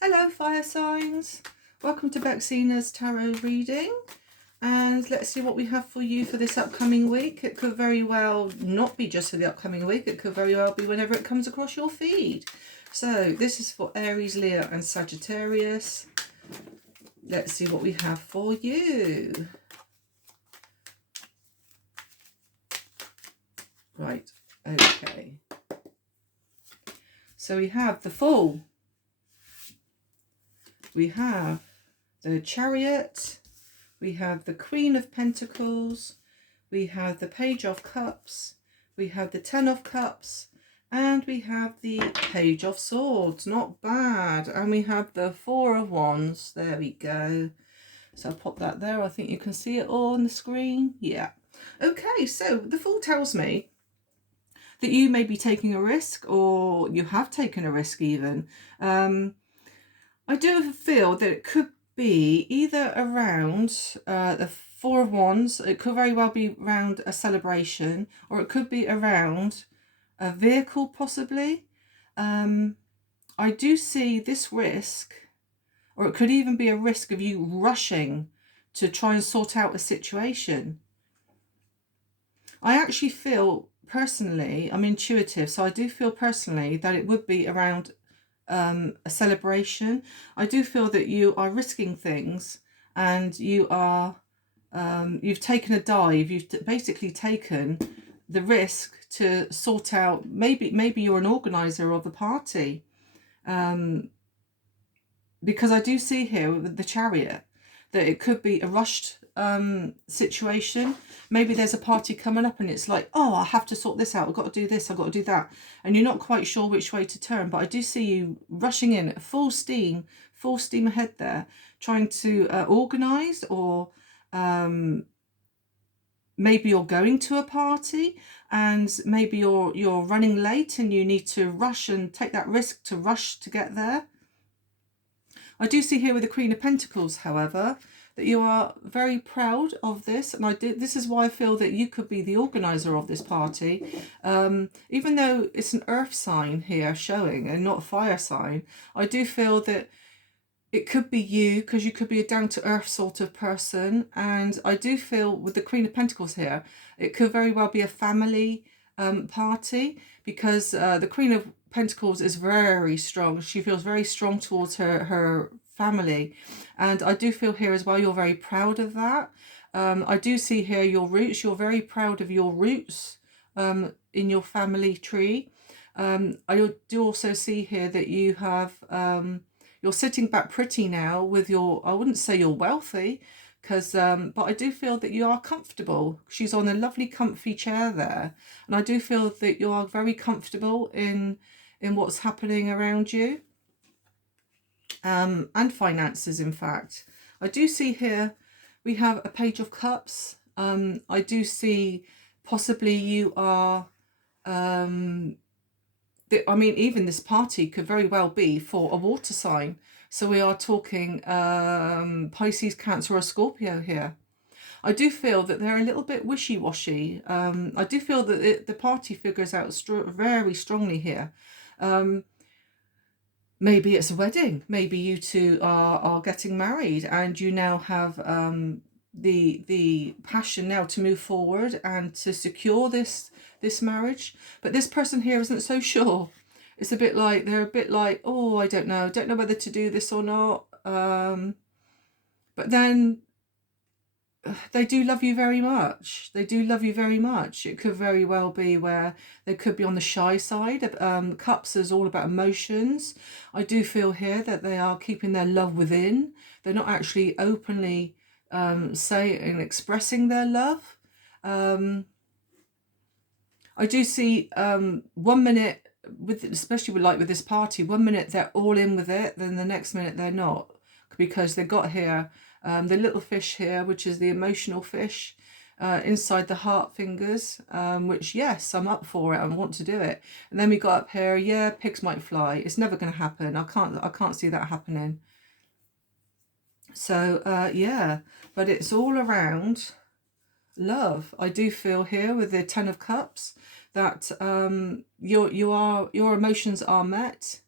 Hello fire signs, welcome to Bexina's tarot reading, and let's see what we have for you for this upcoming week. It could very well not be just for the upcoming week, it could very well be whenever it comes across your feed. So this is for Aries, Leo and Sagittarius. Let's see what we have for you. Right, okay. So we have the Fool. We have the Chariot, we have the Queen of Pentacles, we have the Page of Cups, we have the Ten of Cups, and we have the Page of Swords. Not bad. And we have the Four of Wands. There we go. So I'll pop that there. I think you can see it all on the screen. Yeah. Okay, so the Fool tells me that you may be taking a risk, or you have taken a risk even. I do feel that it could be either around the Four of Wands. It could very well be around a celebration, or it could be around a vehicle possibly. I do see this risk, or it could even be a risk of you rushing to try and sort out a situation. I actually feel personally, I'm intuitive, so I do feel personally that it would be around a celebration. I do feel that you are risking things, and you are you've taken a dive. You've basically taken the risk to sort out. Maybe you're an organizer of the party, because I do see here with the Chariot that it could be a rushed situation. Maybe there's a party coming up and it's like, oh, I have to sort this out, I've got to do this, I've got to do that, and you're not quite sure which way to turn. But I do see you rushing in at full steam ahead there, trying to organize, or maybe you're going to a party and maybe you're running late and you need to rush and take that risk to rush to get there. I do see here with the Queen of Pentacles, however, that you are very proud of this, and this is why I feel that you could be the organizer of this party. Even though it's an earth sign here showing and not a fire sign, I do feel that it could be you, because you could be a down-to-earth sort of person. And I do feel with the Queen of Pentacles here, it could very well be a family party, because the Queen of Pentacles is very strong. She feels very strong towards her family, and I do feel here as well you're very proud of that. I do see here your roots. You're very proud of your roots in your family tree. I do also see here that you have you're sitting back pretty now with your, I wouldn't say you're wealthy, because but I do feel that you are comfortable. She's on a lovely comfy chair there, and I do feel that you are very comfortable in what's happening around you, and finances. In fact, I do see here we have a Page of Cups. I do see possibly you are I mean, even this party could very well be for a water sign. So we are talking Pisces, Cancer or Scorpio here. I do feel that they're a little bit wishy-washy. I do feel that the party figures out very strongly here. Maybe it's a wedding. Maybe you two are getting married, and you now have the passion now to move forward and to secure this marriage. But this person here isn't so sure. It's a bit like, they're a bit like, oh, I don't know whether to do this or not. But then they do love you very much. They do love you very much. It could very well be where they could be on the shy side. Cups is all about emotions. I do feel here that they are keeping their love within. They're not actually openly saying and expressing their love. I do see 1 minute, especially with this party, 1 minute they're all in with it, then the next minute they're not, because they got here the little fish here, which is the emotional fish, inside the heart fingers, which, yes, I'm up for it, I want to do it. And then we got up here, yeah, pigs might fly. It's never going to happen. I can't see that happening. So yeah, but it's all around love. I do feel here with the Ten of Cups that your emotions are met.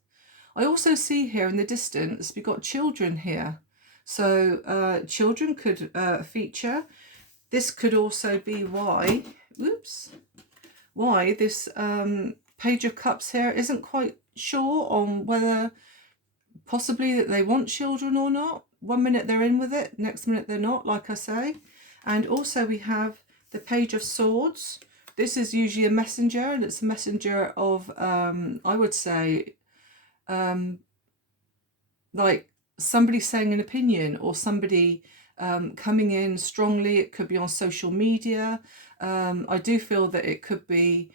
I also see here in the distance, we've got children here. So children could feature. This could also be why, whoops, why this Page of Cups here isn't quite sure on whether possibly that they want children or not. One minute they're in with it, next minute they're not, like I say. And also we have the Page of Swords. This is usually a messenger, and it's a messenger of, I would say, like somebody saying an opinion, or somebody coming in strongly. It could be on social media. I do feel that there could be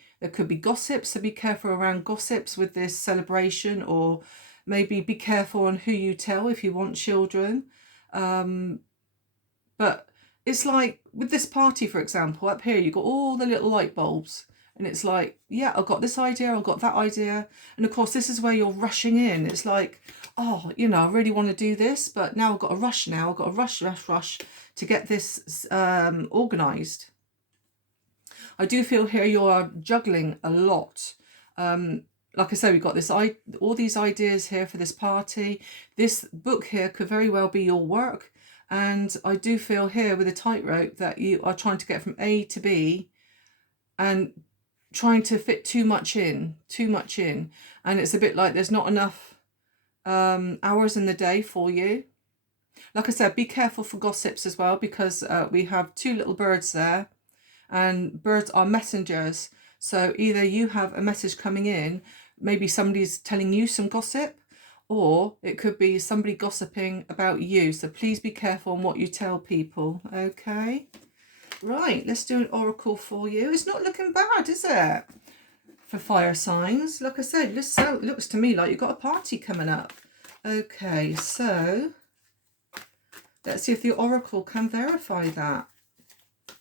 gossip, so be careful around gossips with this celebration, or maybe be careful on who you tell if you want children. But it's like with this party, for example, up here, you've got all the little light bulbs. And it's like, yeah, I've got this idea, I've got that idea. And of course, this is where you're rushing in. It's like, oh, you know, I really want to do this, but now I've got to rush now. I've got to rush to get this organised. I do feel here you are juggling a lot. Like I say, we've got this all these ideas here for this party. This book here could very well be your work. And I do feel here with a tightrope that you are trying to get from A to B and trying to fit too much in. And it's a bit like there's not enough hours in the day for you. Like I said, be careful for gossips as well, because we have two little birds there, and birds are messengers. So either you have a message coming in, maybe somebody's telling you some gossip, or it could be somebody gossiping about you. So please be careful on what you tell people, okay? Right, let's do an oracle for you. It's not looking bad, is it? For fire signs. Like I said, it looks to me like you've got a party coming up. Okay, so let's see if the oracle can verify that.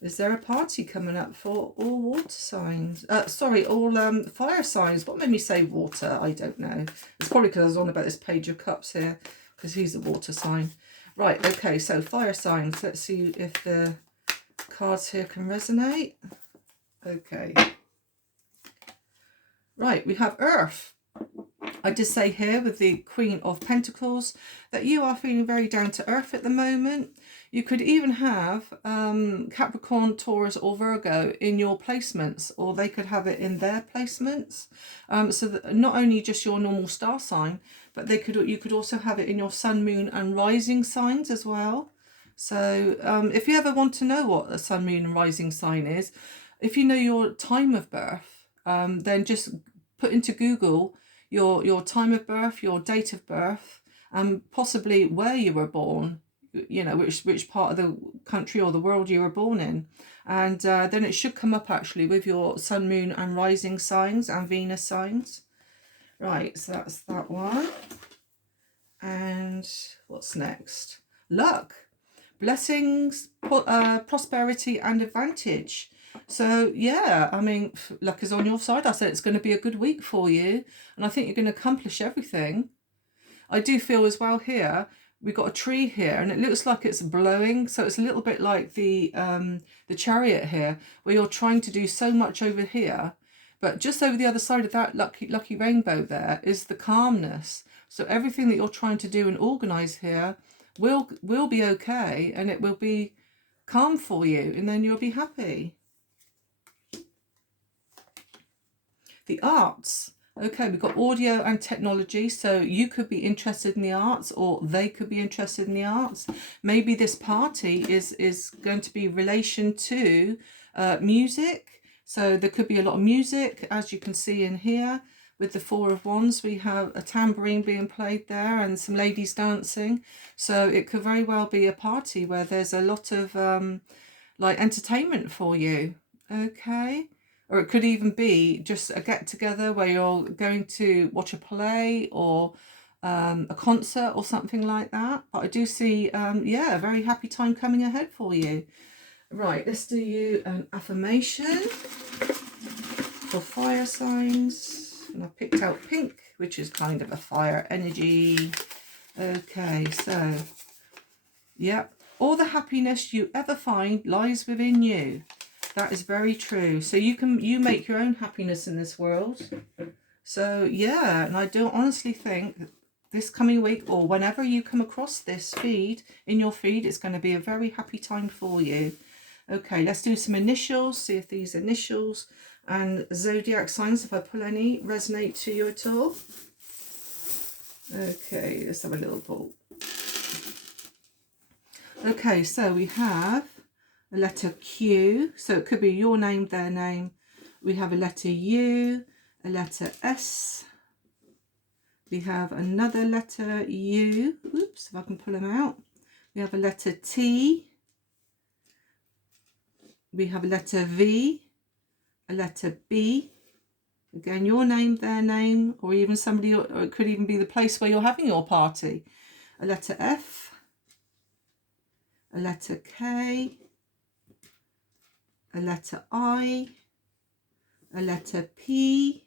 Is there a party coming up for all water signs? Sorry, all fire signs. What made me say water? I don't know. It's probably because I was on about this Page of Cups here, because he's a water sign. Right, okay, so fire signs. Let's see if the cards here can resonate. Okay. Right, we have Earth. I did say here with the Queen of Pentacles that you are feeling very down to earth at the moment. You could even have Capricorn, Taurus or Virgo in your placements, or they could have it in their placements. So that not only just your normal star sign, but you could also have it in your sun, moon and rising signs as well. So if you ever want to know what a sun, moon and rising sign is, if you know your time of birth, then just put into Google your time of birth, your date of birth, and possibly where you were born, you know, which part of the country or the world you were born in. And then it should come up actually with your sun, moon and rising signs and Venus signs. Right, so that's that one. And what's next? Luck, blessings, prosperity and advantage. So yeah, I mean, luck is on your side. I said it's going to be a good week for you, and I think you're going to accomplish everything. I do feel as well here, we've got a tree here, and it looks like it's blowing. So it's a little bit like the Chariot here, where you're trying to do so much over here, but just over the other side of that lucky rainbow there is the calmness. So everything that you're trying to do and organize here will be okay, and it will be calm for you, and then you'll be happy. The arts. Okay, we've got audio and technology, so you could be interested in the arts, or they could be interested in the arts. Maybe this party is going to be relation to music. So there could be a lot of music, as you can see in here. With the Four of Wands, we have a tambourine being played there and some ladies dancing. So it could very well be a party where there's a lot of like entertainment for you. Okay. Or it could even be just a get-together where you're going to watch a play or a concert or something like that. But I do see, yeah, a very happy time coming ahead for you. Right, let's do you an affirmation for fire signs. And I picked out pink, which is kind of a fire energy. Okay, so, yeah. All the happiness you ever find lies within you. That is very true. So you make your own happiness in this world. So yeah, and I do honestly think this coming week, or whenever you come across this feed in your feed, it's going to be a very happy time for you. Okay, let's do some initials, see if these initials and zodiac signs, if I pull any, resonate to you at all. Okay, let's have a little pull. Okay, so we have a letter Q, so it could be your name, their name. We have a letter U, a letter S. We have another letter U. Oops, if I can pull them out. We have a letter T. We have a letter V, a letter B. Again, your name, their name, or even somebody, or it could even be the place where you're having your party. A letter F, a letter K, a letter I, a letter P,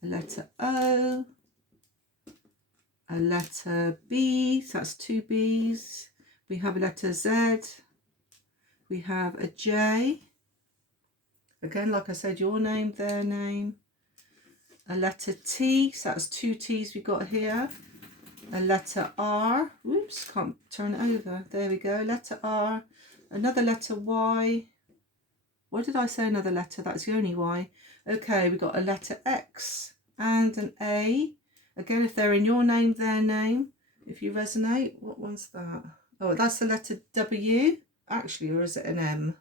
a letter O, a letter B, so that's 2 B's. We have a letter Z, we have a J, again, like I said, your name, their name. A letter T, so that's 2 T's we got here. A letter R, whoops, can't turn it over, there we go, letter R. Another letter Y. What did I say, another letter? That's the only Y. Okay, we got a letter X and an A. Again, if they're in your name, their name, if you resonate. What one's that? Oh, that's the letter W, actually, or is it an M?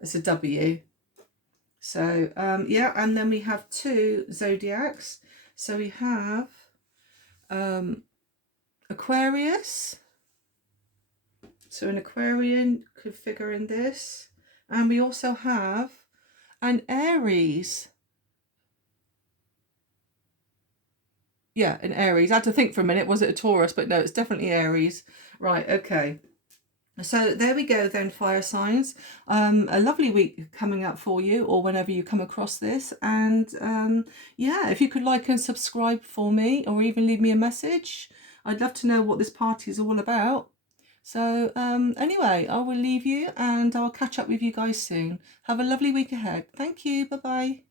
It's a W. So, yeah, and then we have 2 zodiacs. So we have Aquarius. So an Aquarian could figure in this. And we also have an Aries. Yeah, an Aries. I had to think for a minute, was it a Taurus? But no, it's definitely Aries. Right, okay. So there we go then, fire signs. A lovely week coming up for you, or whenever you come across this. And yeah, if you could like and subscribe for me, or even leave me a message. I'd love to know what this party is all about. So anyway, I will leave you and I'll catch up with you guys soon. Have a lovely week ahead. Thank you. Bye-bye.